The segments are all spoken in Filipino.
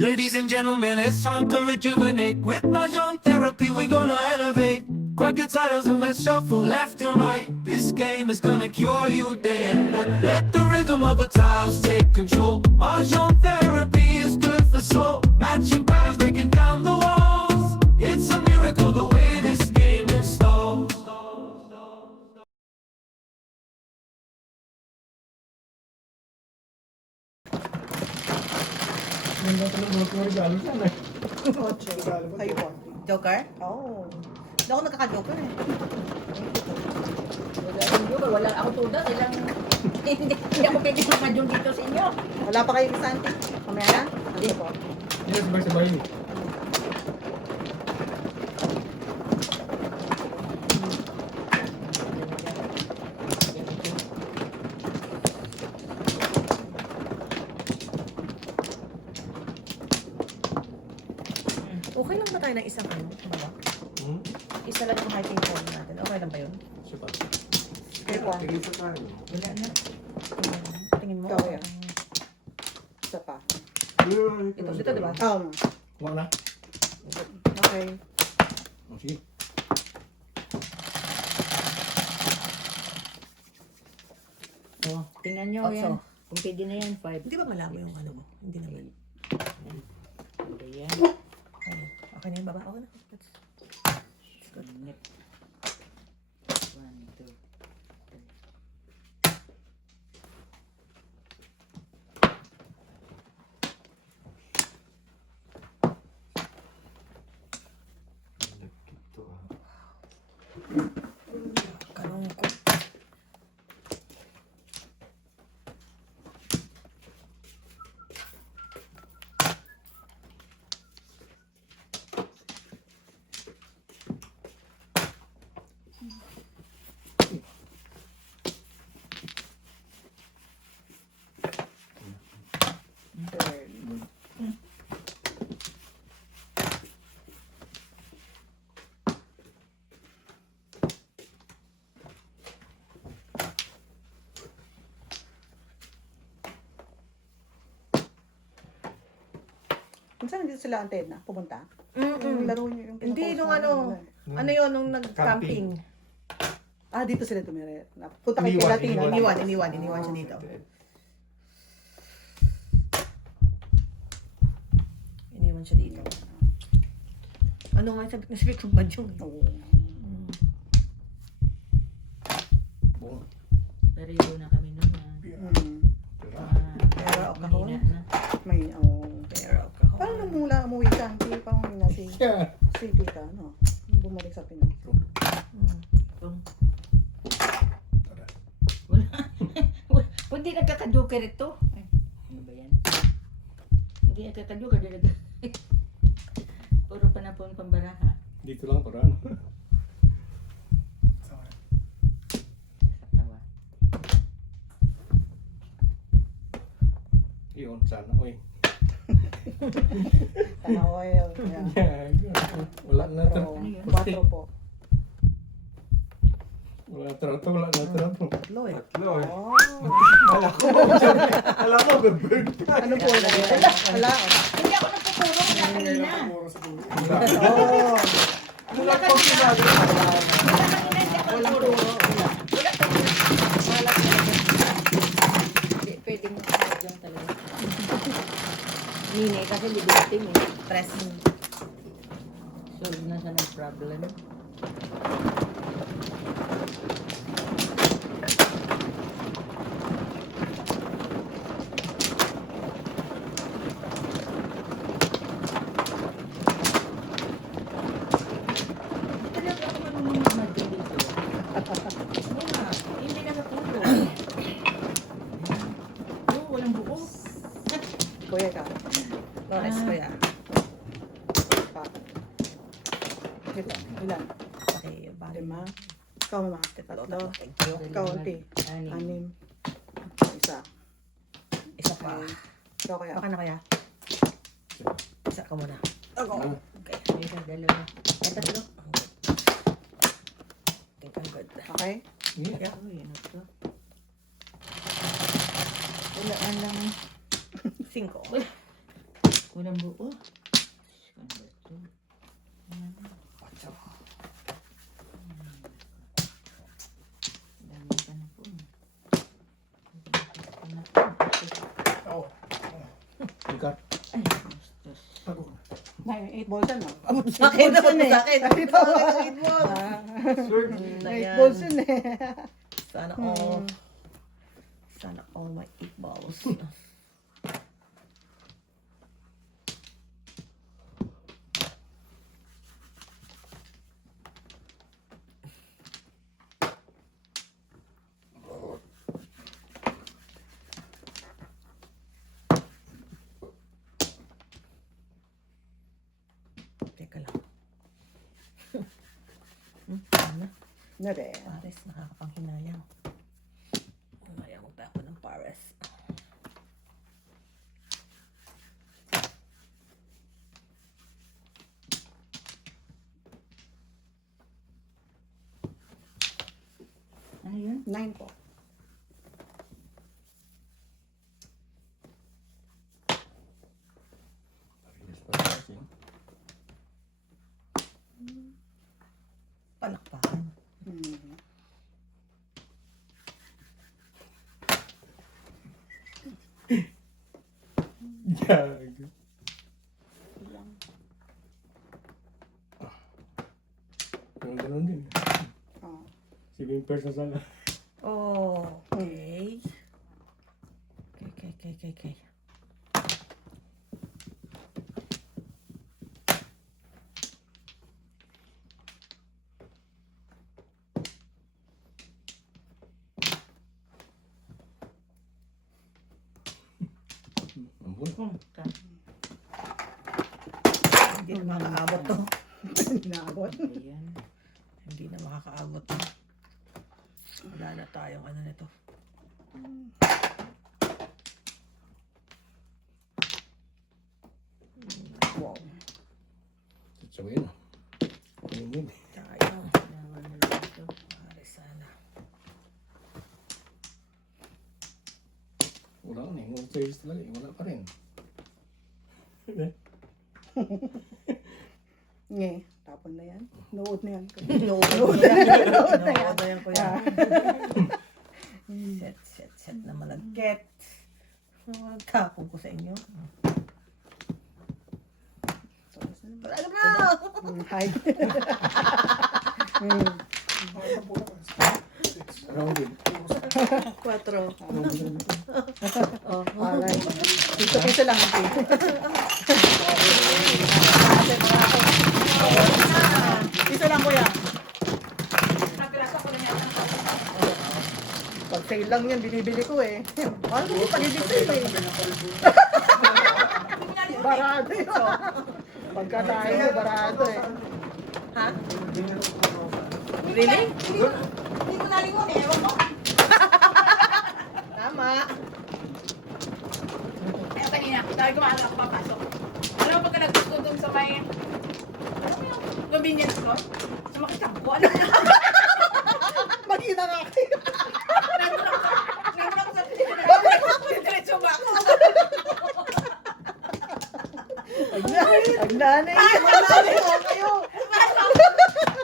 Ladies and gentlemen, it's time to rejuvenate. With Mahjong therapy, we're gonna elevate. Grab your titles and let's shuffle left and right. This game is gonna cure you day and night. Let the rhythm of the tiles take control. Mahjong therapy is good for soul. Matching patterns, breaking down the walls. It's a miracle the way this game installs. Kayo po. Joker? Oo. Hindi ako nagkaka-joker eh. Wala akong joker, wala ako tuda, ilang hindi ako pwede mag-mahjong dito sa inyo. Wala pa kayong isante. Mamaya na? Hindi po. Yes, sabay-sabay. Okay lang ba tayo ng isang ano? Isa lang yung hiking phone natin. Okay lang ba yun? Sipat. Okay po. Tingin sa tayo. Wala na. Tingin mo? Ikaw yan. Isa pa. Ito diba? Wala na. Okay. Oh, sige. Oh, tingnan nyo Otso. yan. Kung pwede na yan, 5. Hindi ba malabo yung ano mo? Hindi naman. Pwede yan. Ayun. Okay na yung baba. Okay na. That's good. Next. 1, 2. Ito ah. Kalungkot. Minsan nandito sila antena, pumunta. Mm-mm. Yung laro niyo yung Hindi, pinupost nung mo, ano, wala eh. ano yun, nung nag-camping. Ah, dito sila tumira. Punta kay Latina. Iniwan siya dito. Iniwan siya dito. Ano nga sabi na sabi kong badyong? Oo. Buong. Pareho na kami nun na. Mm. Pero o kahon? mahina na. May, oo. Pero o kahon? Parang nung mula umuwi ka, hindi pa umuwi na si Yeah. Tita, no? Nung bumalik sa Pinas. Kung wala. Hindi nagkaka-joker ito. Ay, ano ba yan? Hindi nagkaka-joker. Puro panapon pambaraha. Dito lang para ano. Tawa. Iyon, sana. Uy. Sana oil. Yeah. Wala na ito. Pero, Ano yun? 4 po. Wala na ito. Wala na ito. Tatlo eh. Tatlo eh. Oh. Alam mo, the bird. Ano po na yun? Wala. Hindi ako nagpupuro na kanina. Oh. Wala pa ang sinabi. Hindi ako nagpupuro. Wala pa. Hindi, pwedeng mahjong talaga. Nini, kasi libiting eh. Press. Solve na siya ng problem. Talaga ako marunong mag-mahjong dito. Wala, hindi na napuro. Oo, walang buo. Kuya ka. Press ko yan. Pa. Ito. Ilan? Okay, bali. 5. Ikaw mama. Tatlo. 3. Thank you. Kaunti. Anim. 6. Isa. Isa pa. Ikaw kaya. Baka na kaya? Isa ka muna. Ano? Okay. Isa, dalawa. Ay, tatlo. think I'm good. Okay? Yeah. Uy, ano to? Wala lang 5. Walang buo. Ano ba ito? Dami ka na po. Oo. Ikat. Ay, bastos. Ako. May 8 balls yan, no? Sa akin naman eh. Sa akin. Dito ako ng 8 balls. Sure. May 8 balls yun eh. Sana all. Sana all my 8 balls. Teka lang. Ano? Na rin. Pares, nakakapanghinayang. Hinayang mo pa ako ng Pares. Ano yun? 9 po. Yes, pa. Palakpakan. Hmm. Yag. Ganun din. Oh. 7 pesos sana. Oh, okay. Okay. Ampun. Punta. Hindi na makakaabot to. Inaabot. Ayan. Hindi na makakaabot to. Wala na tayong ano nito. Wow. Sasabihin na. Kunin. Tayo. Kailangan mo lang ito. Pare sana. Wala ko na. Yung sales talaga. Wala pa rin. Nge. Tapon na yan. Nood na yan. Nauudayan ko yan. Set na malagkit. Tapon ko sa inyo. Wala na! Hi. Hmm. Round din. 4. Alright. Piso lang ang piso. Piso lang, kuya. Pag sale lang yan, binibili ko eh. Ano ko pag-ibig sale eh. Barado yun. Pagka tayo, barado eh. Ha? Really? Hindi ko nalingon eh. Ewan ko. Tama. Kaya kanina, dahil kumakas ako papasok. Alam mo pagka nagtututong sa may... Alam mo yung convenience store? Sumakit ako. Ano? Mag-ina nga kayo. Nandun ako sa pinag- diretso ba ako? Agnanay. Agnanay ko kayo.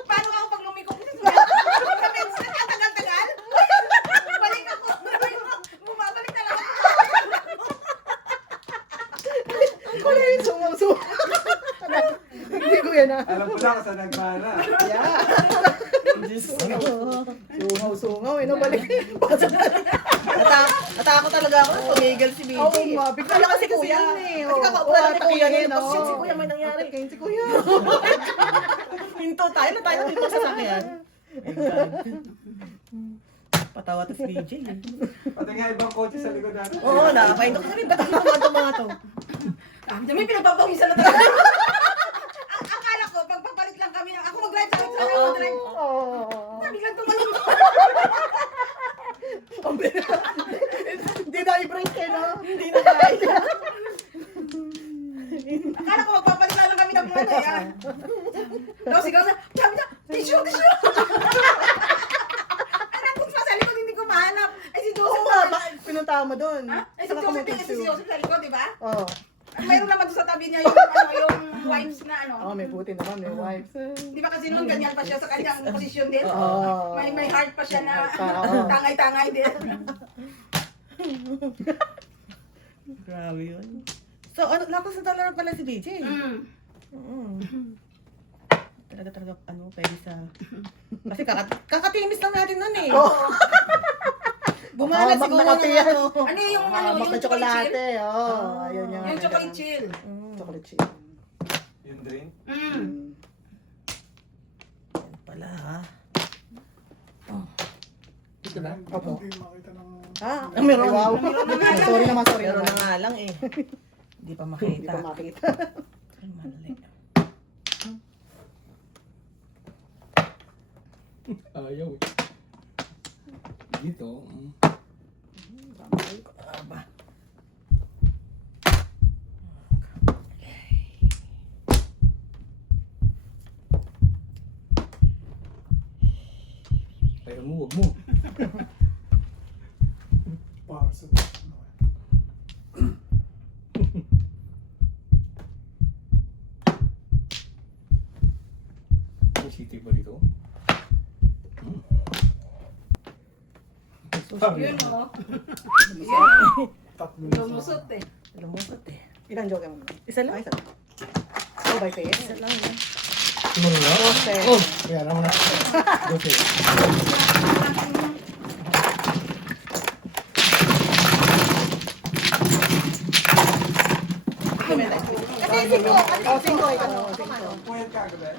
Paano ako pag lumiko? Sabi, tagal-tagal? Balik ako. Bumabalik na lang ako. Wala yung sumang-sumang. Hindi ko yan ah. Alam ko na kung saan nagmana. Yeah. Sungaw-sungaw eh. No, balik. Natakot talaga ako nung tumigil si BJ. Oo, mabigla Wala kasi kuya. eh. Oo, Kasi kakaupo lang ni kuya. atakihin, Tapos oo. si kuya may nangyari. Atakihin si kuya. Hinto tayo na tayo dito sa sakyan. Patawa to si BJ. Pati nga ibang kotse sa likod natin. Oo, nakakainto ko sabi, ba't ako naman itong mga to? May pinagpapawisan na talaga. Ang akala ko, pagpapalit lang kami, ako mag-drive sa ako mag-drive. Oo. Biglang tumalong. Hindi na i-break eh, no? Hindi na kaya. Akala ko magpapalit lang kami ng buwan eh. Tapos sigaw na, sabi niya, tissue! Anak ko sa likod, hindi ko mahanap. Ay si Oo Joseph nga, na. pinunta mo doon. Ha? Ay si Saka ka Joseph, si mag-tissue. Joseph sa likod, di ba? Oo. mayroon naman doon sa tabi niya yung wipes na ano. Oh, may buti naman, may wipes. Di ba kasi noon ganyan pa siya sa kanyang posisyon din? Oo. May heart pa siya na Oo. tangay-tangay din. Grabe yun. So, ano, lakas na talaga pala si DJ. Mm. Talaga, pwede sa... Kasi kakatimis lang natin nun eh. Oh. Bumalat siguro ng nakatiyan. ano. Ano yung ano, Habang yung na chocolate. Oh, ayun yung... Yung chocolate chill. Chocolate chip. Yung drink. Mm. Yan pala ha. Ito na. Opo. Ah, Meron. Wow. Sorry naman. Meron na nga lang eh. Hindi pa Hindi makita. pa makita. Ay, mali. Ayaw eh. Dito. Aba. Ayaw mo, wag mo. May city ba dito? Yun o. Lumusot eh. Lumusot eh. Ilan joke mo? Isa lang. Ay, isa. Oh, by face. Isa lang yan. Ano na? Okay. Oh! Yan, ako na. Okay. Kasi singko. Oh, singko ikaw. Puyat ka agad eh.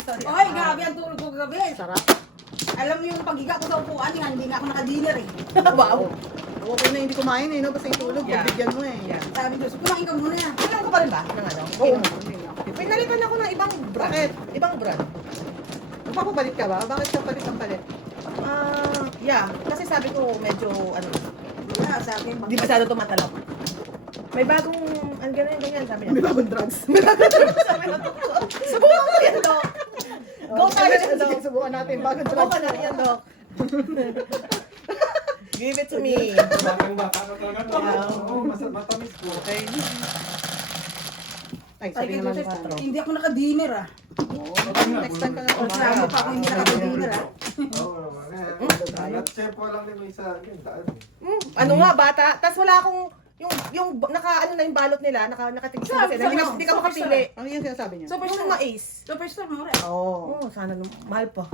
Sorry. Ay, gabi ang tulog ko gabi. Sarap. Alam niyo yung paghiga ko sa upuan, hindi na ako naka-dinner eh. Wow. Okay na hindi kumain eh, no? Basta yung tulog, Yeah. pagbigyan mo eh. Yeah. Sabi ko, kumain ka muna yan. Kailangan ko pa rin ba? Ng ano? Oo. Pinalitan ako ng ibang brand. Bakit? Ibang brand. Magpapapalit ka ba? Bakit ka palit ang palit? Yeah. Kasi sabi ko medyo ano, Wala, sabi di masyado tumatalab. May bagong, ano ganyan, sabi May niya. bagong drugs. Subukan mo yan, Dok. Go tayo Sige, dyan, Dok. sige, subukan natin. Bagong drugs. Subukan natin yan, Dok. Give it to me. Batang bata ka talaga to. Yeah. Oo, matamis po. Okay. Ay, Ay, sabi naman Joseph, patro. hindi ako naka-dinner ah. Next time ka na O, sabi pa ako hindi naka-dinner ah. Oo naman eh. At tempo lang din may isa. Yun, daan eh. Ano nga, bata. Tapos wala akong, yung naka, ano na yung balot nila, nakatingin sa Sabi, hindi sabi, hindi ka makapili. Ano yung sinasabi niya? Yung mais. Superstar mo rin. Oo. Oo, sana mahal pa.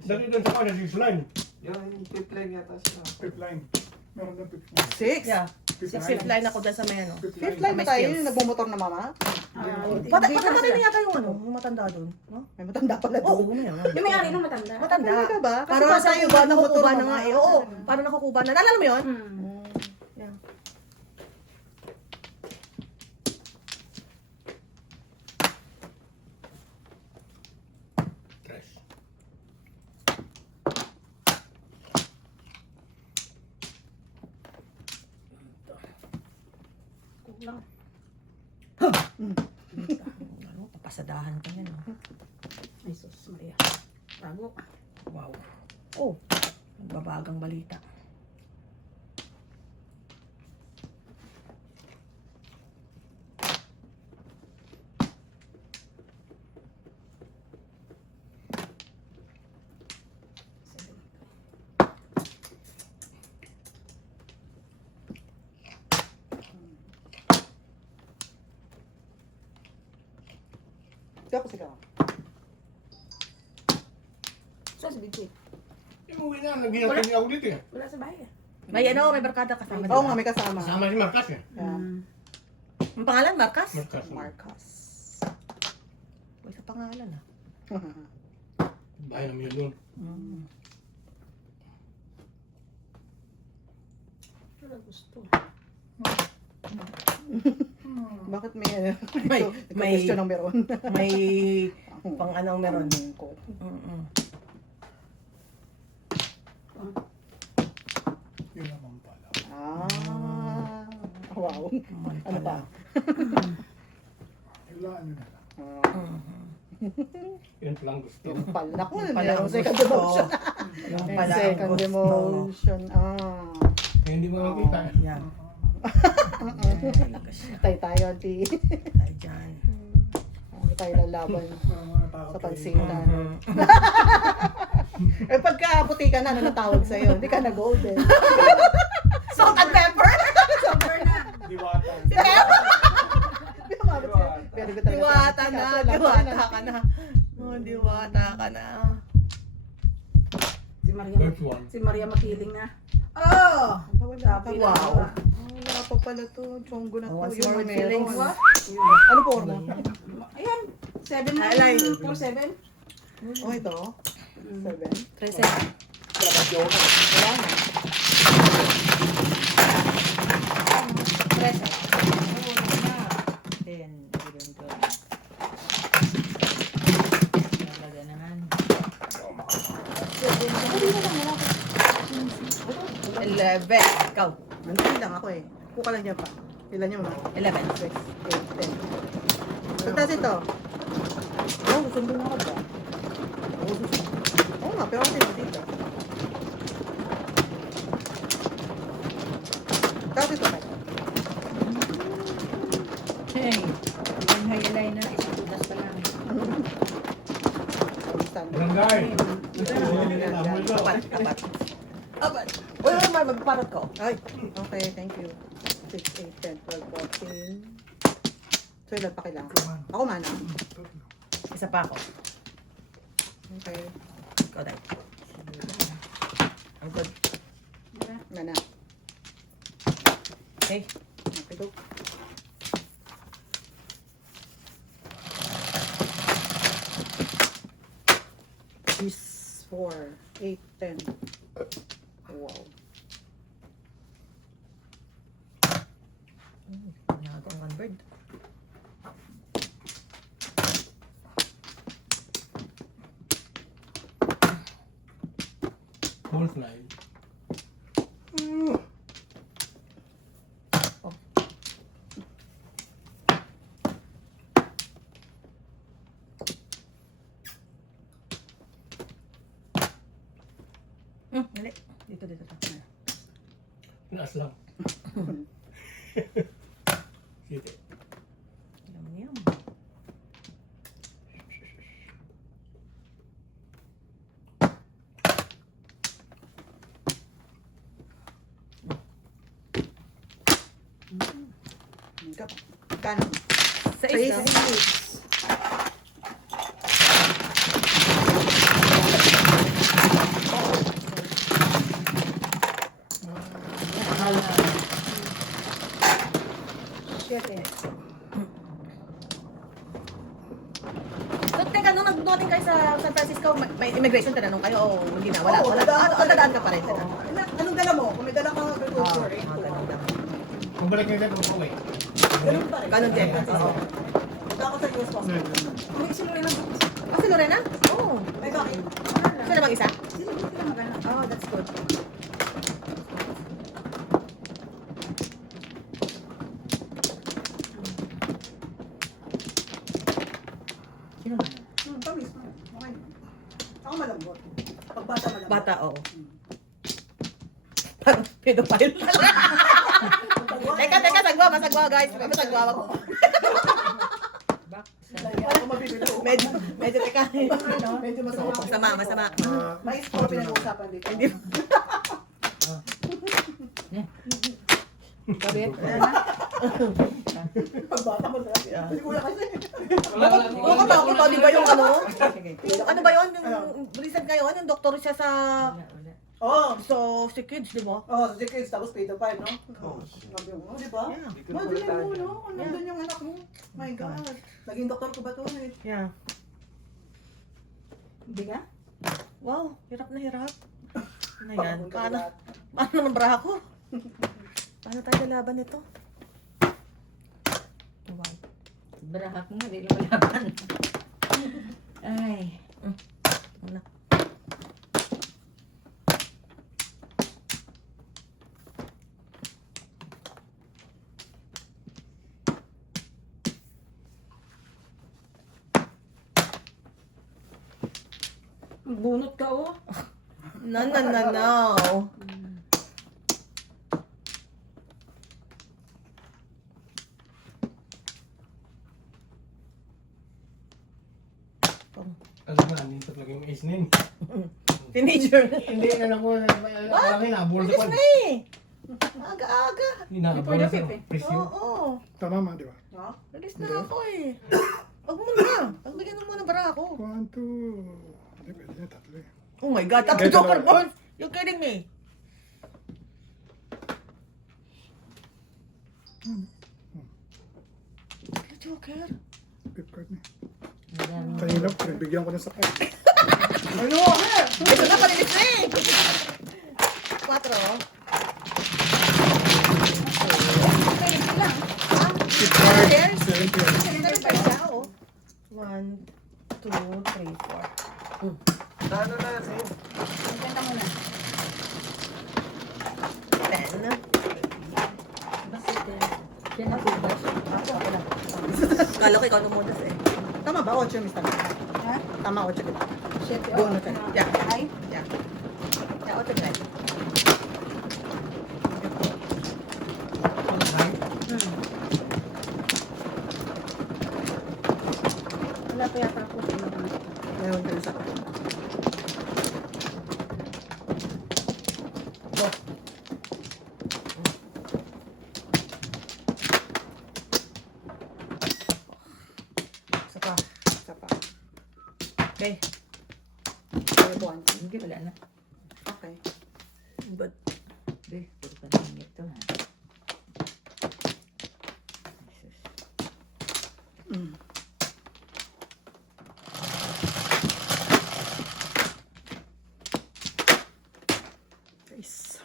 Dali doon sa kanya, 6 line. Yung pipeline yata siya. Fifth line. Meron doon fifth line. 6? Yeah. Fifth line ako dyan sa may ano. Fifth line ba tayo yung nagmumotor na mama? Matanda na yata yung ano, yung matanda doon. No? May matanda pala Oo, doon. yan. Yung may-ari ng matanda. Matanda. Talaga ba? Kasi Parang bata nasa yung kuba, nagmumotor nakukuba na mama. nga eh. Oo, parang nakukuba na. Naalala mo yun? Hmm. Yeah. Tres. Kulang. Ano, papasadahan ka yan. Oh. Ay, sus, Maria. Bago. Wow. Oh, nagbabagang balita. Tapos ikaw. Sus, BJ. Umuwi na, nag-iatid niya ulit eh. Wala sa bahay. May ano, may barkada kasama. Oo nga, may kasama. Kasama si Marcas eh. Yeah. Ang pangalan, Marcas? Marcas. Marcos. May sa pangalan ah. Bahay namin yun doon. Wala gusto. Bakit may May- question ng meron? May pang anong meron. Ko. Yun naman pala. Ah. Wow. Ano pa? Ilaan nyo na lang. Yun palang gusto. Yung pala. Naku, Yung pala meron ang second gusto. demotion. Yung May pala ang second gusto. demotion. Ah. Kaya hindi mo nakita eh. Yeah. Tay tayo, di. Ay, dyan. Hindi tayo lalaban sa pansinan. Mm-hmm. Eh pagka puti ka na, ano natawag sa'yo? Hindi ka na golden. Salt and pepper! Sober na. Diwata. Very good talaga. Diwata na, Kaso lang, diwata ka na. Oh, diwata ka na. Si Maria, First one. si Maria makiling na. Oh! Wala ka. Wow. Wala pa pala to. Chonggo na to. Once Yung more with meron. feelings. Ano po mo? Ayan. 7 na. Alay. 4-7. Oh, ito. 7. 13. Wala na. 11. Ikaw. Nandun lang ako eh. Kuka lang niya pa. Ilan niya mga? 11. 6, 8, 10. Pagtas ito. Oh, susundo na ako ba? Oo nga, pero ako din dito. Tapos ito kayo. Hey. Ang highlight na. Isang tutas pa lang. Barangay. Apat. Apat. Uy, magparot ko. Ay, okay, thank you. 6, 8, 10, 12, 14. So, ilan pa kailangan? Ako mana. Isa pa ako. Okay. Ikaw dahil. I'm good. Mana. Okay. Okay, go. Is 4, 8, 10. Wow. Wala akong one bird. Full fly. Dali. Dito. Naas lang. Sige. Alam mo yan. Kano? 6. So, teka, nung nag-noting kayo sa San Francisco, may immigration, tinanong kayo o hindi na? Wala. Oo, Wala. Dadaan ka pa rin. Anong dala mo? Kung may dala kang agriculture, eh. Kung balik nila kung pauwi. Ganun pa rin. Ganon din. Oo. Punta ako sa US passport. Si Lorena. Ah, si Lorena? Oo. Ay, bakit? Sila bang isa? Sila magana. Oh, that's good. Sino na? Tamis. Okay. Ako malambot. Pagbata malambot. Bata, oo. Parang pedophile. Teka, sagwa guys. Sagwa ako. Lagi ako mabibili. Medyo teka. Medyo masama. Masama. Mais ko pinag-uusapan dito. Hindi. Gabi. Pagbata mo lang. Hindi ko lang kasi. Nakakatakot pa, di ba yung ano? Ano ba yun? Yung recent kayo, yung doktor siya sa Oo. si kids, di ba? Oh, si kids, tapos pedophile, no? Oo. Di ba? Yeah. Madali mo, no? Kung nandun yung anak mo. My God. Naging doktor ko ba to? Yeah. Hindi ka? Wow, hirap na hirap. Ano yan? Paano naman bra ko? Paano tayo lalaban nito? Wow. Berahak mo, hindi lang malaban. Ay. Una. Bunot ka, oh. No. Alam mo, nandito talaga yung ace na yun. Teenager. Hindi, alam ko, parang hinabol Bilis ko. na eh. Aga-aga. Hinabol Before the ko. fifth eh. Presyo. Oo. Tama ma, di ba? Bilis na ako eh. Huwag mo na. Pagbigyan mo muna bara ako. 1, 2. Hindi, pwede na, tatlo eh. Oh my God, tatlo Ito joker na. balls. You kidding me? Tatlo joker? Fifth card na. Kanina, pinagbigyan ko na sa card. Ano? Ito na palilis na eh. 4. Fifth card, Yes. 7 pairs. Meron pa siya, oh. 1, 2, 3, 4. Ano na, sa'yo? Kwenta mo na. 10. Kala ko ikaw numunas eh. Tama ba? 8 yung Mr. Ha? Tama, 8 kita. 7. Doon na tayo. Yeah. Ay? Yeah. Yeah, 8 kita. Wala pa yata ako. Meron ka na sa Isa pa. Isa pa. Okay. Hindi, wala na. Okay. But, Be, puro ka naman ito, ha? Jesus. guys.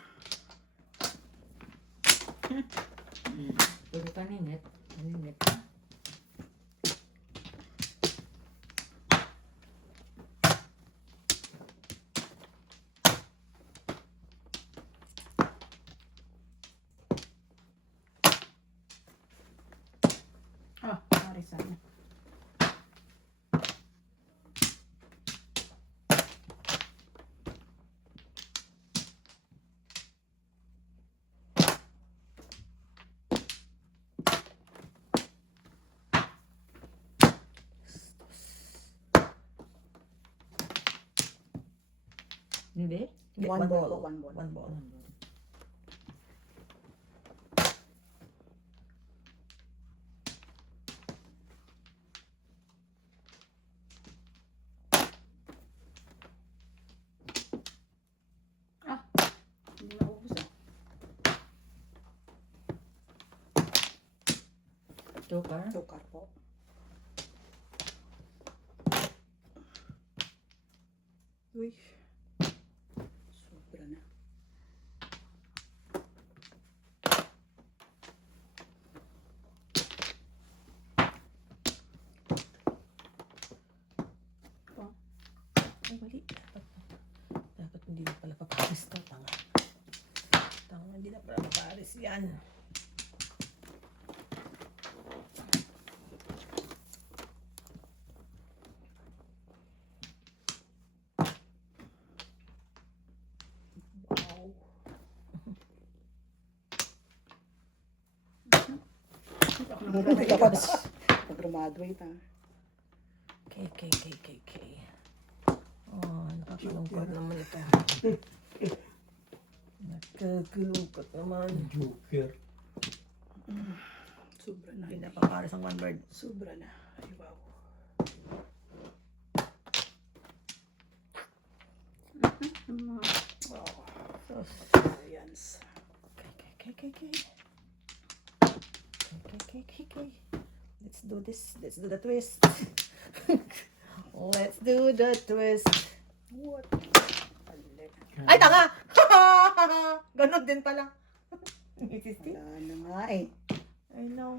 Puro ka ninit. Ninit ka. Ah, sorry sana. Hindi? One ball. One ball. One ball. Hindi maubos ah. Joker? Joker po. Uy. Sobra na. Ay, mali. Dapat hindi na pala paparis to. Tanga. Tanga, hindi na pala paparis yan. Wow. Pag-graduate ha. K. Oh, nakakalungkot naman ito. Nakakalungkot naman. Joker. Sobra na. Hindi na paparis ang one bird. Sobra na. Ay, wow. Wow. Sus. Science. K. Let's do this. Let's do the twist. Let's do the twist. What? Alek. Ay, tanga! Ganon din pala. Wala na nga eh. I know.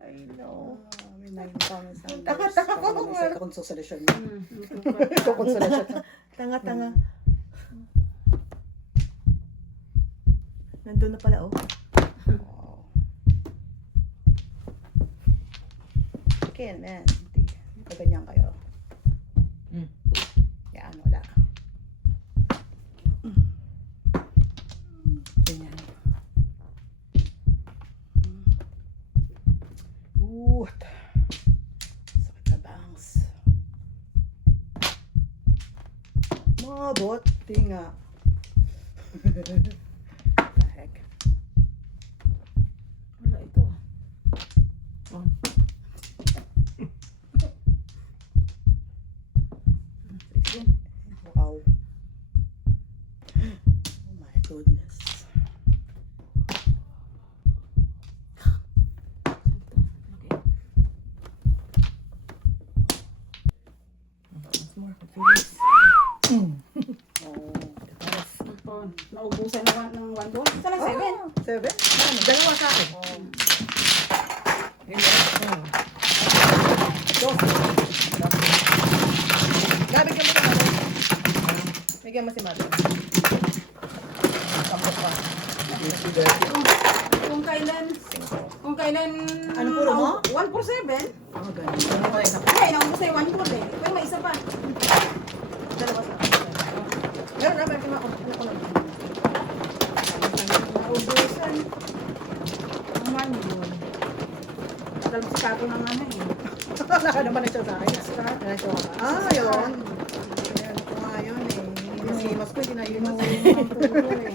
I know. May 9,000. Tanga ko. May second consolation mo. Ito Consolation. Tanga. Nandun na pala, oh. Wow. Okay, man. Kaganyan kayo. Hmm. Yan, wala. Ganyan. Sakit na bangs. mga bot. Tinga. The heck? Wala ito. Oh. Wow. Oh my goodness. Once more. Feelings. Oh. Naubusan ng 1 doon. Saan ang 7? 7? Dalawa sa akin. Oh. Gabi ka mo si Mother. Bigyan mo si Mother. Tapos pa. Kung kailan Ano puro mo? 1 for 7. Oh, ganun. Ganun ko isa. Ay, naubos na yung 1 for eh. Pero may isa pa. Dalawa sa akin. Meron na, meron na ako. Ano ko lang. Naubusan. Ang money yun. Tagal si Kato ng ano eh. Naka naman na siya sa akin. Naka ka. Ah, yun. Ayan ko nga yun eh. Mas ko, hindi na yun. Ang puro eh.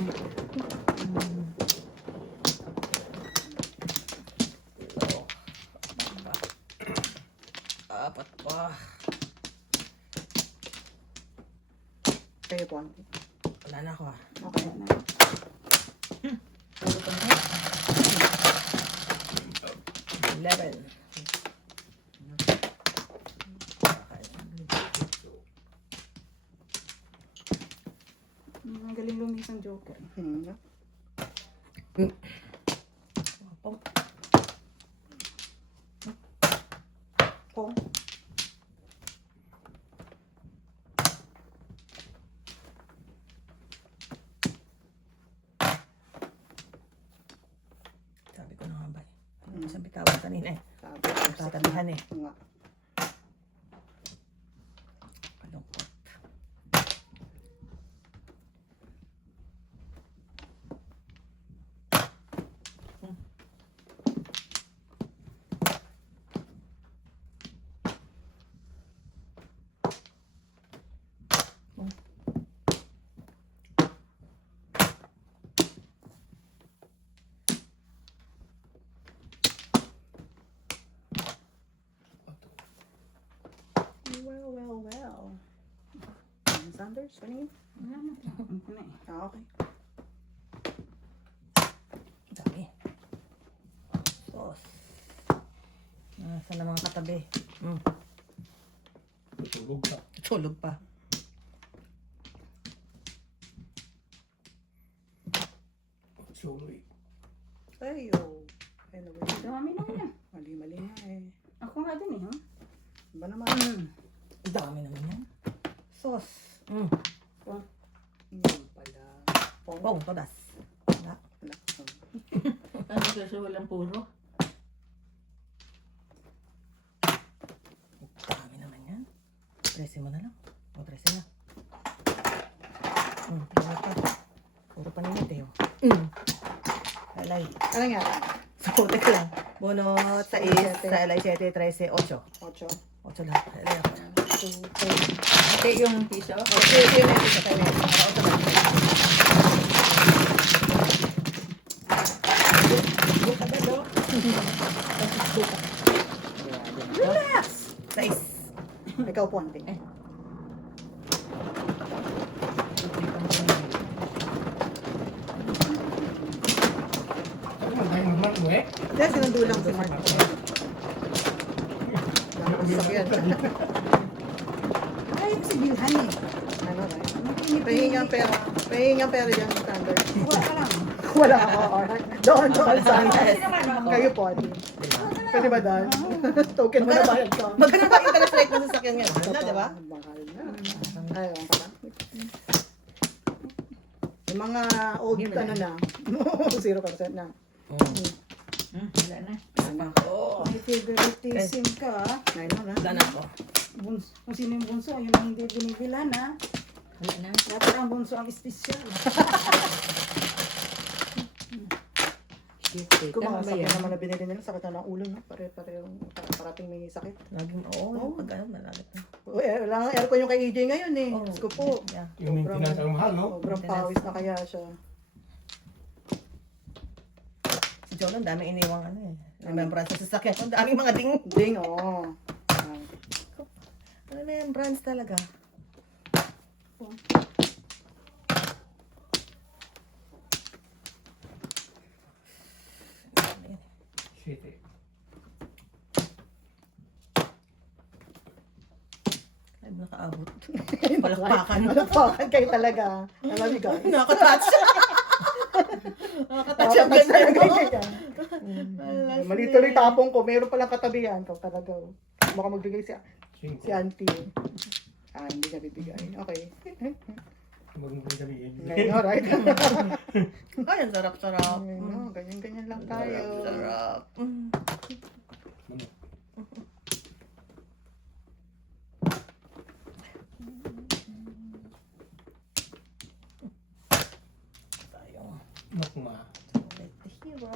Apat pa. Kayo po. Wala na ako ah. Okay. Puro pa na. 11. Ang galing lumis ang Joker. Hmm. Pong. Pong. Sabi ko na nga ba. Ano ko sa bitawan kanina eh. Sabi. Tatabihan eh. Nga. Kalungkot. Well. Sanders, kanina? Ah, okay. Dami. Sos. Nasaan na mga katabi? Tulog ka. Tulog pa. Suloy. Ayo. Anyway. Dami naman yan. Mali-mali nga eh. Ako nga din eh. Huh? Ba naman? Dami naman yan. Sos. Yun pala. Pong, todas. Wala. Wala. Ano kasi walang puro? Dami naman yan. 13 mo na lang. O, 13 na. Puro pa. Puro pa ninit eh. Alay. Ano nga? So, teka lang. Bunot, 6, sa alay 7, 13, 8. 8. 8 lang. Alay ako. 2, 3. Ate yung piso? Okay, okay, meron sa tayo. Relax! 6. Ikaw po, Ante. Ano tayo naman mo eh? Dahil sinundulang si Mark. Sakyan. Ay, kasi bilhan eh. Ano ba? Pahingang pera. Pahingang pera dyan, Sanders. Wala ka lang. Wala ako. Alright. Doon, Sanders. Kasi naman ako. Kayo po, Ante. Pwede ba doon? Token mo na bayad ka. Magkano ba interest rate mo sa sakyan ngayon? Wala, di ba? Mahal na. Ayun pala. Yung mga old ano na, 0% na. Wala na. Oo. May favoritism ka. Ayun na. Wala na ako. Kung sino yung bunso, yung hindi binibilan ha. Wala na. Dapat ang bunso ang espesyal. Gift Kung mga ba sakit yan? naman na binili nila, sakit na ng ulo, no? Pare-parehong parating may sakit. Laging, oo, Oo. pag ano, malapit na. Wala nga aircon yung kay EJ ngayon eh. Oo. Diyos ko po. Yeah. Yung maintenance ang mahal, no? Sobrang pawis na kaya siya. Si Jolo, ang daming iniwang ano eh. Remembrance sa sasakyan. Ang daming mga ding. Ding, oo. Remembrance talaga. Shit eh. Ay, nakaabot. Palakpakan. Palakpakan kayo talaga. Alam niyo guys. Nakaka-touch. Nakaka-touch ang Nakaka-touch ganyan. talaga yan. Mali tuloy tapong ko. Meron palang katabihan. Ikaw talaga. Oh. Baka magbigay si Cinco. auntie. Ah, hindi niya bibigay. Okay. Magmumuli Ngayon, alright. Ay, ang sarap-sarap. No, ganyan-ganyan lang tayo. Sarap. Tayo. Nakuma. Let the hero.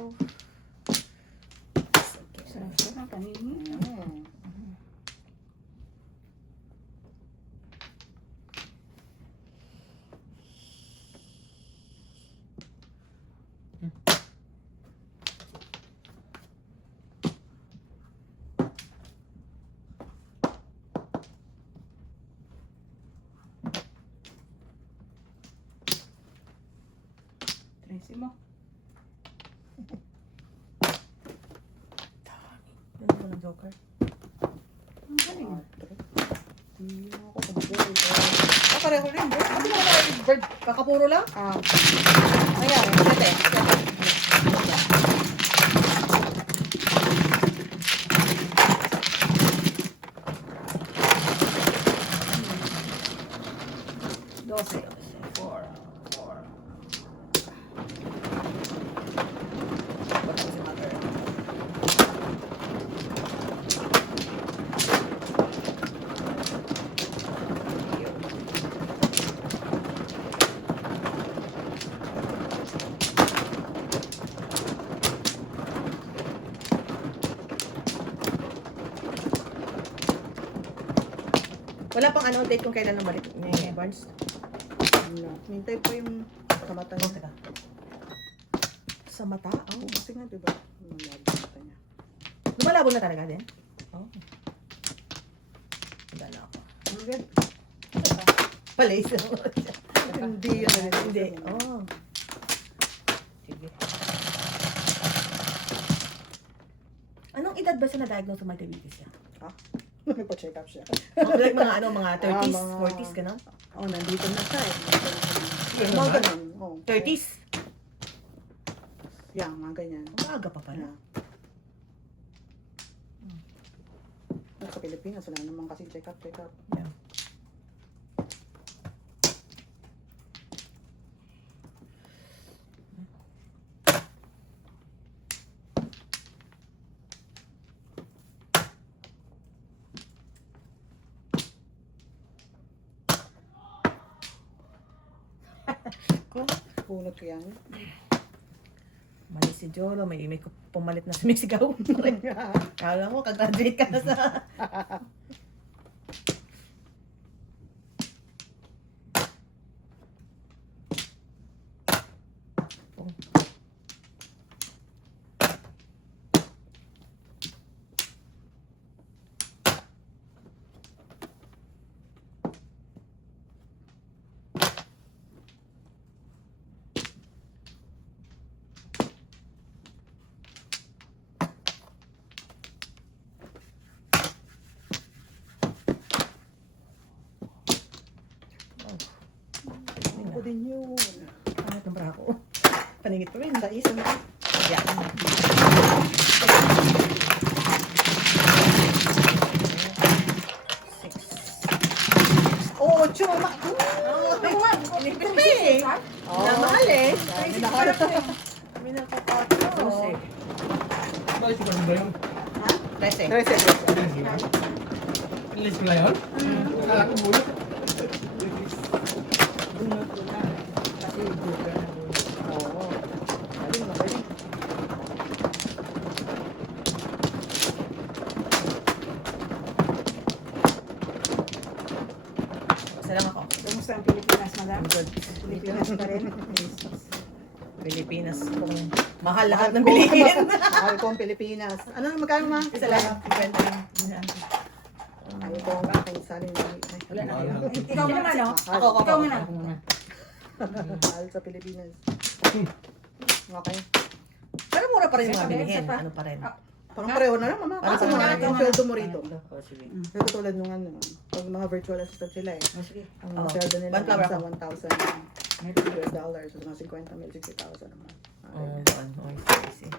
Sarap na kanini. Mm. Tracy mo. Ano ba ng Joker? Ang galing. Hindi ako kumagay. Ah, pareho rin. Bird. Ano ba na bird? Kakapuro lang? Ah, Ayan, sete. Doce. Four. What does it matter? Wala pang ano date kung kailan nang balik ni Barnes? wala. Hintay pa yung kamata Oh, niya. teka. Sa mata? Oh. Kasi nga, diba? Malabo yung mata niya. Lumalabo na talaga din? Oh. Handa na ako. Palay sa Hindi yun. Hindi. Oh. Sige. Anong edad ba siya na-diagnose sa diabetes niya? Nagpa-check up siya. Like mga ano, mga 30s, mga- 40s, gano'n? Oh, nandito na siya eh. Ganun Mga ba? ganun. Oh. 30s? Yeah, mga ganyan. Maaga pa pala. Sa Pilipinas, wala naman kasi check up. Yeah. Punot ko yan. Mali si Jolo, may pumalit na sumisigaw. Kala mo, kagraduate ka na sa... Ako din yun. Pangat ng brako. Paningit ko rin. Sa isa na. Yan. Six. Oh, chuma. Inipit pa eh. Namahal eh. Kami nakapatro. Bakit si Barnes ba yun? Trece. 13. English pala yun? Akala ko bulot. Bunot ko na. Kasi buka na bunot. Oo. Magaling. sa Pilipinas, madam? I'm good. Pilipinas pa rin. Pilipinas kung mahal lahat ng bilihin. Mahal ko ang Pilipinas. Ano na magkano ma? Isa lang. 50 lang. Ayaw ko ang aking sarili. Wala na. Ikaw muna, no? Ako. Ikaw muna. Mahal sa Pilipinas. Okay. Pero mura pa rin yung mga Isa pa, bilihin. isa pa. Ano pa rin? Parang pareho na lang, mama. Parang Kaso pareho mga na lang. yung sweldo mo rito. Oh, sige. Pero tulad nung ano, pag mga virtual assistant sila eh. Sige. Ang Oo. sweldo nila One flower sa ako. $1,000 so mga 50 mil, 60,000 naman. Oh, doon. Oh, I see.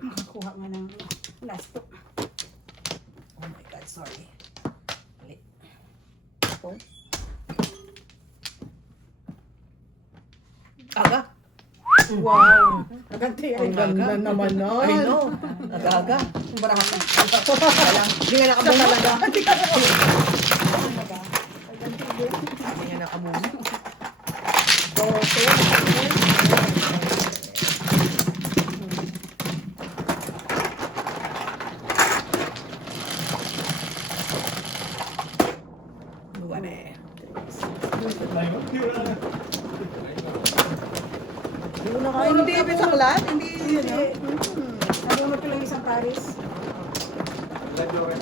Makakuha nga ng last two. Oh my God, sorry. Mali. Aga. Wow! Naganti Ang ganda naman nun. I know. Nag-aga. Barahan. Hindi nga nakabunga talaga. Hindi ka nakabunga. Hindi nga nakabuno. Luwan eh. Hindi ko nakain. Hindi, bisaklat. Hindi, Hindi. Nabunod ko lang isang Paris. Lagyan ko yan.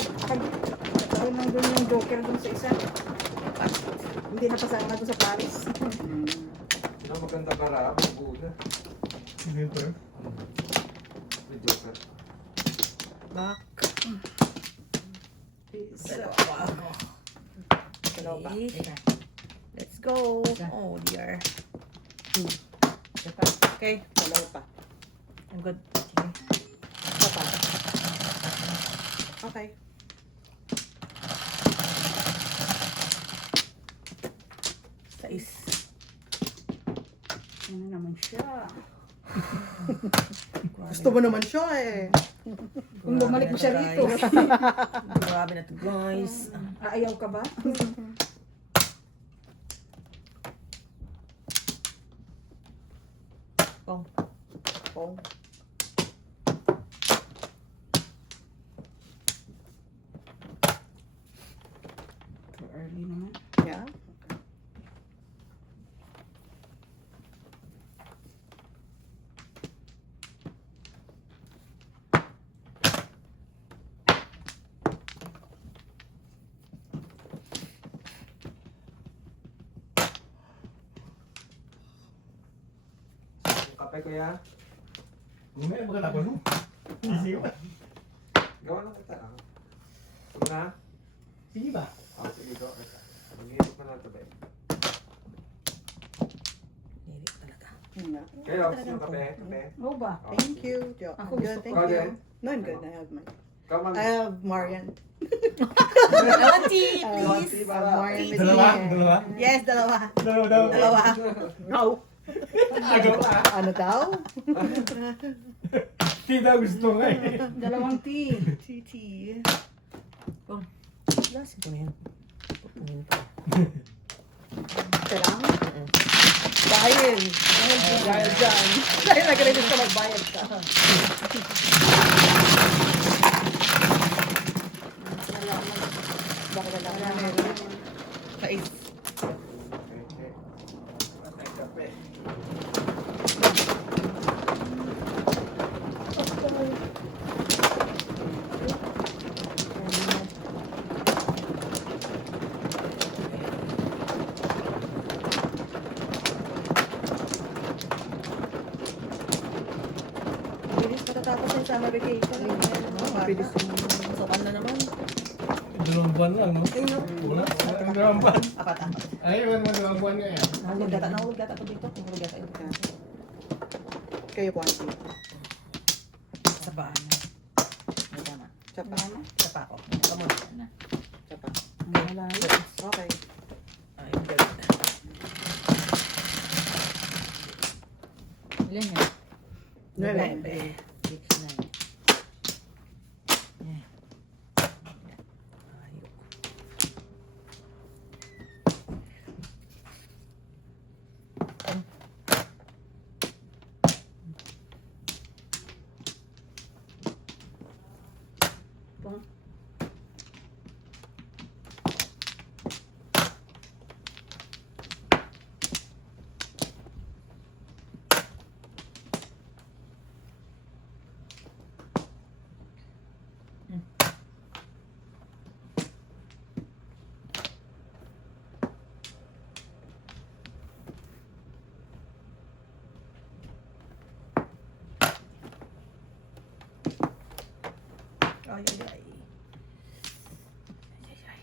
Nagkaroon lang doon yung joker doon sa isa. Hindi napasama doon sa Paris. Ano maganda para mabuo na. Hindi pa yun. May joker. Back. Dalawa pa ako. Dalawa pa. Okay. Let's go. Oh dear. Okay. Dalawa pa. I'm good. Isa pa. Okay. Sais. Ano naman siya? Gusto mo naman siya eh. Kung bumalik mo siya rito. Grabe na to guys. Aayaw ka ba? Pong. Pong. Too early naman. Yeah. Kape ko yan. May pagkatapos mo. Sige ba? Gawa lang kita. Huwag na. Sige ba? Sige ko. Mag-iisip ko na ito ba. Hindi talaga. Yun nga. Kayo, gusto mo kape? Kape? Oo ba? Thank you. Jo. Ako Good, gusto thank ko. you. Okay. No, I'm good. I have my. Ikaw, ma'am. I have Marian. Auntie, please. Marian with Dalawa? me. Dalawa? Yes, dalawa. Dalawa daw. Dalawa. No. Agaw ka. Ano daw? Hindi daw gusto nga eh. Dalawang tea. TT. Lasin ko na yan. Pupunin ko. Kailangan? Dahil. Dahil dyan. Dahil nag-ready ka magbayad ka. Bakit na lang meron? Sais. Kape. Bilis matatapos yung summer vacation. Mabilis yung Sokan na naman. Dalawang buwan lang, no? Wala. Ang dalawang buwan. Apat. Ayun, dalawang buwan nga yan. Nahulog yata ko dito. Nahulog yata ito. kayo kwanti. Sa paa. Tama. Tsapa. Sa paa ko. Come on. Tsapa. Okay. Okay. I'm good. Ilan yan? Nueve. 6, 9. Ay, ay, ay. Ay, ay, ay.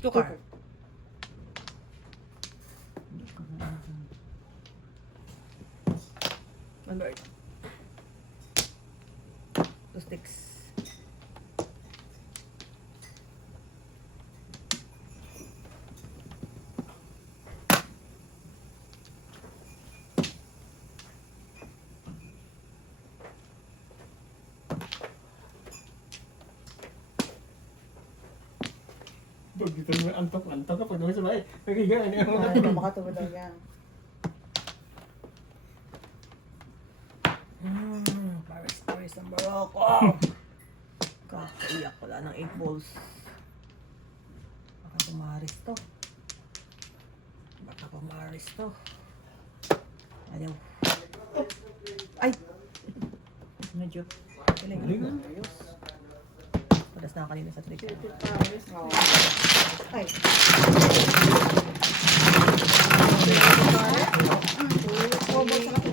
Tukar. One bird. 2 sticks. Pag dito mo antok ka pag naman sabay. Nagiga, ano yung mga Hindi makatulog daw yan. Paris ng Morocco. Kakaiyak pala ng 8 balls. Baka pumaris to. Baka pumaris to. Ayaw. Ay! Medyo. Galing. Ayos. Padas na kanina sa trick. Oo. Ay. Oh, basta ka